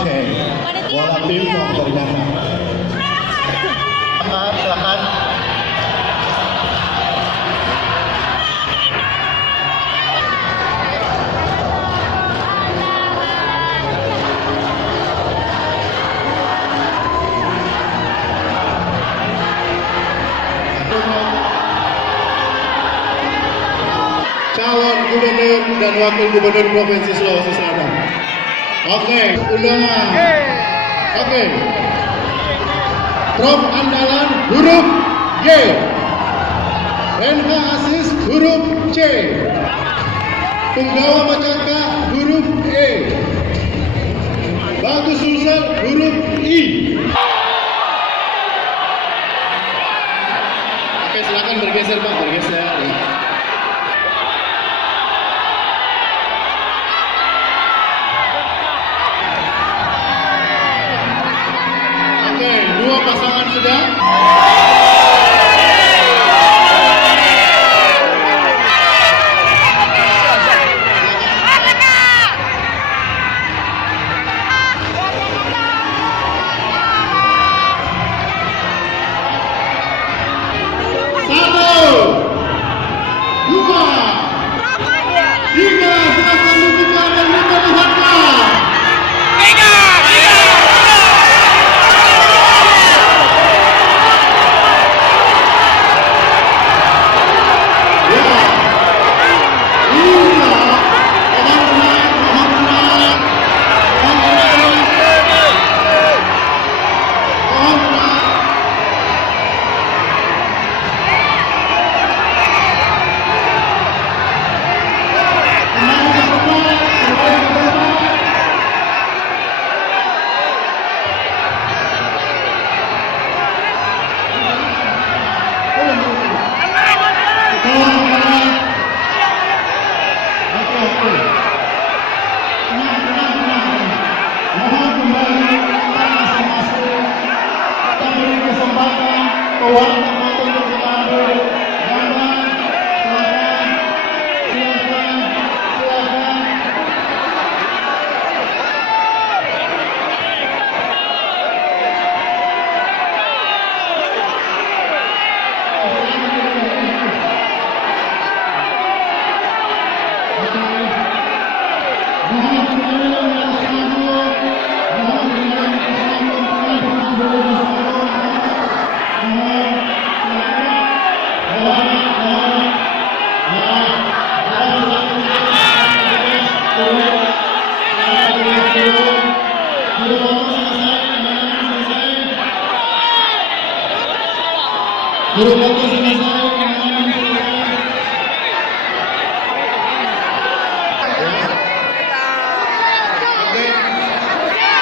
Oke. Bola pingpong dari Kakak. Silakan. Calon gubernur dan wakil gubernur Provinsi Sulawesi Selatan. Oke, undangan. Oke. Prof Andalan huruf G. Renha Asis huruf C. Punggawa Macaka huruf E. Bagus Sulsel huruf I. Oke, silakan bergeser Pak, bergeser. Oke, dua pasangan sudah.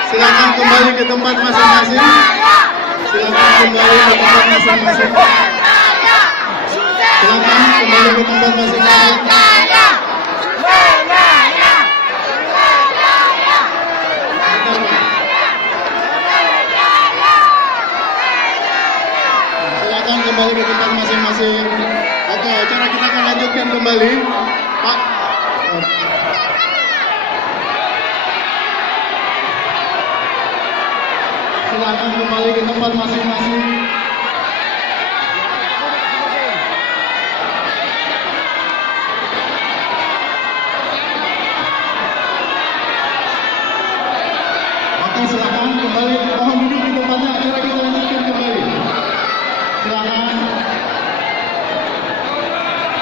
Silakan kembali ke tempat masing-masing. Silakan kembali ke tempat masing-masing. Silakan kembali ke tempat masing-masing. Silakan kembali ke tempat masing-masing. Oke, acara kita akan lanjutkan kembali, Pak. Silakan kembali ke tempat masing-masing. Oke, silakan kembali